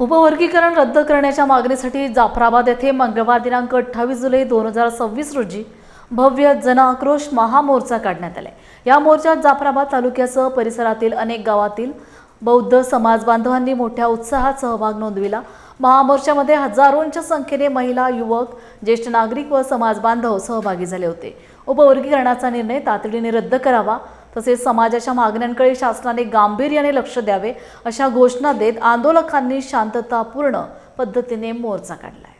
उपवर्गीकरण रद्द करण्याच्या मागणीसाठी जाफराबाद येथे मंगळवार दिनांक 28 जुलै 2026 रोजी भव्य जनआक्रोश महामोर्चा काढण्यात आला। या मोर्चात जाफराबाद तालुक्यासह परिसरातील अनेक गावातील बौद्ध समाज बांधवांनी मोठ्या उत्साहात सहभाग नोंदविला। महामोर्चामध्ये हजारोंच्या संख्येने महिला, युवक, ज्येष्ठ नागरिक व समाज बांधव सहभागी झाले होते। उपवर्गीकरणाचा निर्णय तातडीने रद्द करावा तसेच समाजाच्या मागण्यांकडे शासनाने गांभीर्याने लक्ष द्यावे अशा घोषणा देत आंदोलकांनी शांततापूर्ण पद्धतीने मोर्चा काढला।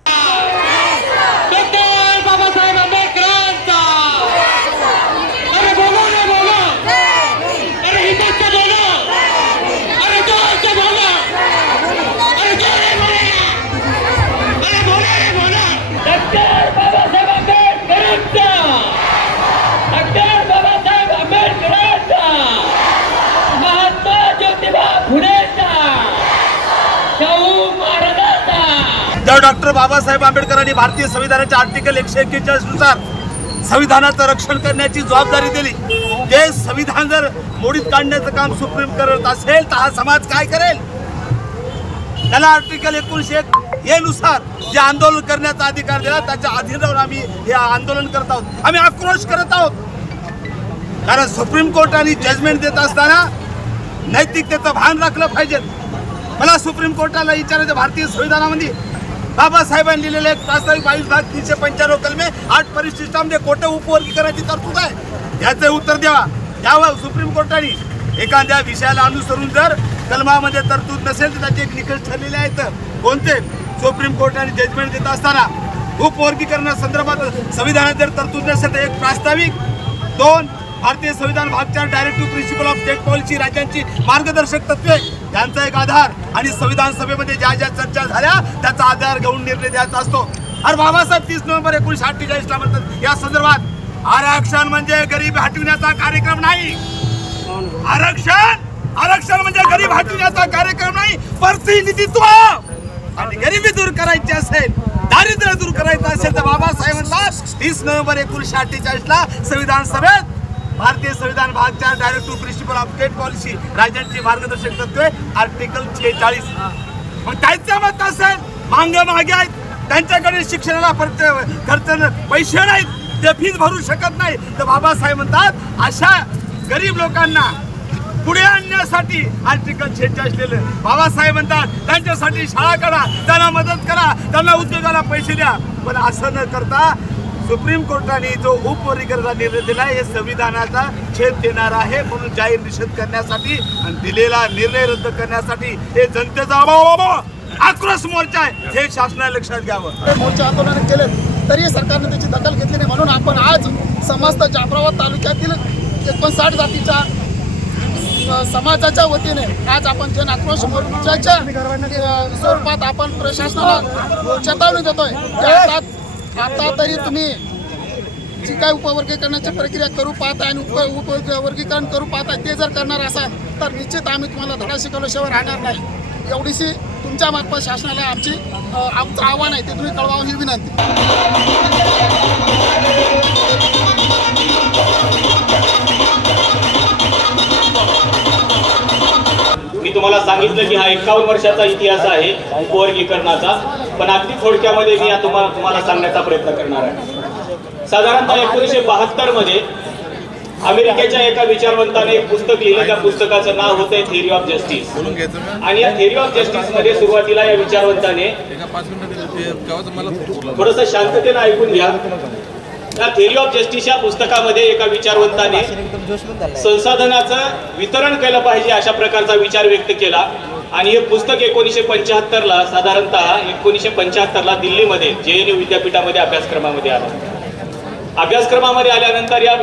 डॉक्टर बाबासाहेब आंबेडकरांनी भारतीय संविधानाच्या आर्टिकल 141 नुसार संविधानाचं रक्षण करण्याची जबाबदारी दिली। ते संविधान जर मोडीत काढण्याचं काम सुप्रीम करत असेल तर हा समाज काय करेल? त्याला आर्टिकल 1901 नुसार जे आंदोलन करण्याचा अधिकार दिला त्याच्या अधीन राहून आम्ही हे आंदोलन करत आहोत, आम्ही आक्रोश करत आहोत। कारण सुप्रीम कोर्टाने जजमेंट देत असताना नैतिकतेचं भान राखलं पाहिजे। मला सुप्रीम कोर्टाला विचारायचं, भारतीय संविधानामध्ये बाबासाहेबांनी लिहिलेले एक प्रास्ताविक 22 भाग 395 कलमे 8 परिशिष्टामध्ये कोणत्या उपवर्गीकरणाची तरतूद आहे याचे उत्तर द्यावा। यावर सुप्रीम कोर्टाने एखाद्या विषयाला अनुसरून जर कलमामध्ये तरतूद नसेल तर त्याचे एक निकष ठरलेले आहेत। कोणते? सुप्रीम कोर्टाने जजमेंट देत असताना उपवर्गीकरणासंदर्भात संविधानात जर तरतूद नसेल तर एक प्रास्ताविक, 2 भारतीय संविधान भाग 4 directive principle of state policy, राज्यांची मार्गदर्शक तत्वे यांचा एक आधार आणि संविधान सभेमध्ये ज्या ज्या चर्चा झाल्या त्याचा आधार घेऊन निर्णय द्यायचा असतो। अरे बाबासाहेब 30 नोव्हेंबर 1948 ला म्हणतात या संदर्भात आरक्षण म्हणजे गरीब हटविण्याचा कार्यक्रम नाही। आरक्षण म्हणजे गरीब हटविण्याचा कार्यक्रम नाही, प्रतिनिधित्व। आणि गरिबी दूर करायची असेल, दारिद्र्य दूर करायचं असेल तर बाबासाहेब म्हणतात 30 नोव्हेंबर 1948 ला संविधान सभेत भारतीय संविधान भाग 4 directive principle of state policy, राज्यांची मार्गदर्शक तत्वे आर्टिकल 46। मग त्याचं मत असेल मागे आहेत, त्यांच्याकडे शिक्षणाला खर्च पैसे नाहीत, ते फीस भरू शकत नाही, तर बाबासाहेब म्हणतात अशा गरीब लोकांना पुढे आणण्यासाठी आर्टिकल 46 लिहिलं। बाबासाहेब म्हणतात त्यांच्यासाठी शाळा काढा, त्यांना मदत करा, त्यांना उद्योगाला पैसे द्या। पण असं न करता सुप्रीम कोर्टाने जो उपवर्गीकरणाचा निर्णय दिला हे संविधानाचा छेद देणार आहे म्हणून जाहीर निषेध करण्यासाठी आणि दिलेला निर्णय रद्द करण्यासाठी हे जनतेचा आक्रोश मोर्चा आहे, हे शासनाने लक्षात घ्यावं। मोर्चा आंदोलन केले तरी सरकारने त्याची दखल घेतली नाही, म्हणून आपण आज समस्त जाफराबाद तालुक्यातील 59 जातीच्या समाजाच्या वतीने आज आपण जन आक्रोश मोर्चाच्या स्वरूपात आपण प्रशासनाला चेतावणी देतोय। आता तरी तुम्ही जी काय उपवर्गीकरणाची प्रक्रिया करू पाहताय आणि उपवर्गीकरण करू पाहताय ते जर करणार असाल तर निश्चित आम्ही तुम्हाला धडा शिकवल्याशिवाय राहणार नाही। एवढीशी तुमच्या मार्फत शासनाला आमचं आव्हान आहे, ते तुम्ही कळवावं ही विनंती। मी तुम्हाला सांगितलं की हा 51 वर्षाचा इतिहास आहे उपवर्गीकरणाचा, पण अगदी थोडक्यामध्ये मी तुम्हाला सांगण्याचा प्रयत्न करणार आहे। साधारणतः 1972 मध्ये अमेरिकेच्या एका विचारवंताने एक पुस्तक लिहिलं, त्या पुस्तकाचं नाव होतं थिअरी ऑफ जस्टिस। आणि या थिअरी ऑफ जस्टिस मध्ये सुरुवातीला या विचारवंताने थोडंसं शांततेने ऐकून घ्या। या थिअरी ऑफ जस्टिस या पुस्तकामध्ये एका विचारवंताने संसाधनाचं वितरण केलं पाहिजे अशा प्रकारचा विचार व्यक्त केला। आणि हे पुस्तक 1975 ला साधारणतः 1975 ला दिल्लीमध्ये JNU विद्यापीठामध्ये अभ्यासक्रमामध्ये आलं। अभ्यासक्रमामध्ये आल्यानंतर या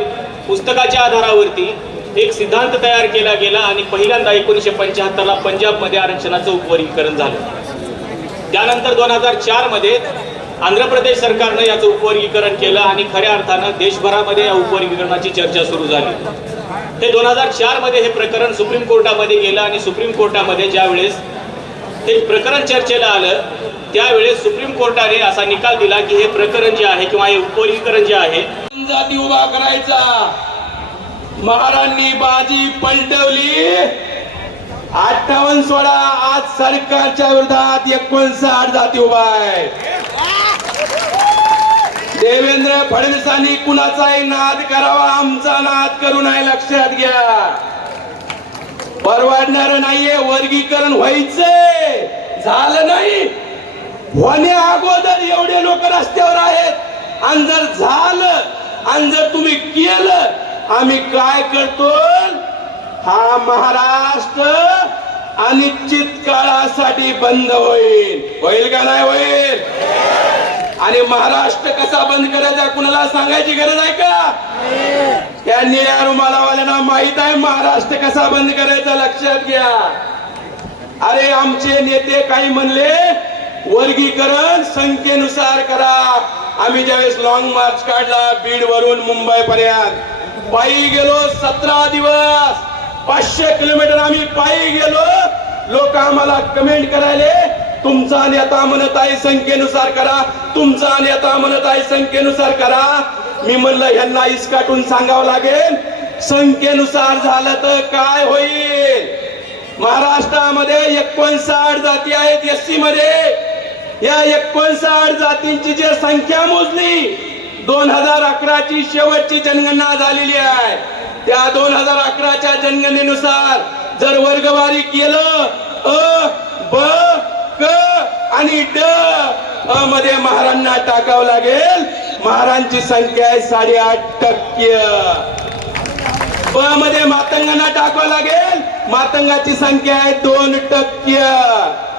पुस्तकाच्या आधारावरती एक सिद्धांत तयार केला गेला आणि पहिल्यांदा 1975 ला पंजाबमध्ये आरक्षणाचं उपवर्गीकरण झालं। त्यानंतर 2004 मध्ये आंध्र प्रदेश सरकारनं याचं उपवर्गीकरण केलं आणि खऱ्या अर्थानं देशभरामध्ये या उपवर्गीकरणाची चर्चा सुरू झाली। ते 2004 मध्ये हे प्रकरण सुप्रीम कोर्टामध्ये गेलं आणि सुप्रीम कोर्टामध्ये ज्यावेळेस हे प्रकरण चर्चेला आलं त्यावेळेस सुप्रीम कोर्टाने असा निकाल दिला की हे प्रकरण जे आहे किंवा हे उपवर्गीकरण जे आहे जाती उभा करायचा, महाराणी बाजी पलटवली 58 सोडा, आज सरकारच्या विरोधात 59 जाती उभा आहे. देवेंद्र फडणवीसांनी कुणाचाही नाद करावा, आमचा नाद करू नये, लक्षात घ्या. परवडणार नाहीये, वर्गीकरण व्हायचंय, झालं नाही. होण्या अगोदर एवढे लोक रस्त्यावर आहेत, आणि जर झालं आणि जर तुम्ही केलं, आम्ही काय करतो, हा महाराष्ट्र अनिश्चित काळासाठी बंद होईल. होईल का नाही होईल? आणि महाराष्ट्र कसा बंद करायचा कुणाला सांगायची गरज आहे का? त्या निळ्या रुमालावाल्यांना माहित आहे महाराष्ट्र कसा बंद करायचा, लक्षात घ्या. अरे आमचे नेते काही म्हणले वर्गीकरण संख्येनुसार करा. आम्ही ज्यावेळेस लॉंग मार्च काढला बीड वरून मुंबई पर्यंत, पायी गेलो 17 दिवस, 500 किलोमीटर आम्ही पायी गेलो. लोक आम्हाला कमेंट करायले, तुमचा नेता म्हणत आहे संख्येनुसार करा, तुमचा नेता म्हणत आहे संख्येनुसार करा. मी म्हणलं ह्यांना इसकाटून सांगावं लागेल, संख्येनुसार झालं तर काय होईल. महाराष्ट्रामध्ये 59 जाती आहेत एससी मध्ये. या 59 जातींची जी संख्या मोजली, 2011 ची शेवटची जनगणना झालेली आहे. त्या 2011च्या जनगणनेनुसार जर वर्गवारी केलं, अ ब क आणि ड मध्ये महारांना टाकावं लागेल. महारांची संख्या आहे 8.5%. ब मध्ये मातंगांना टाकावं लागेल, मातंगाची संख्या आहे 2%.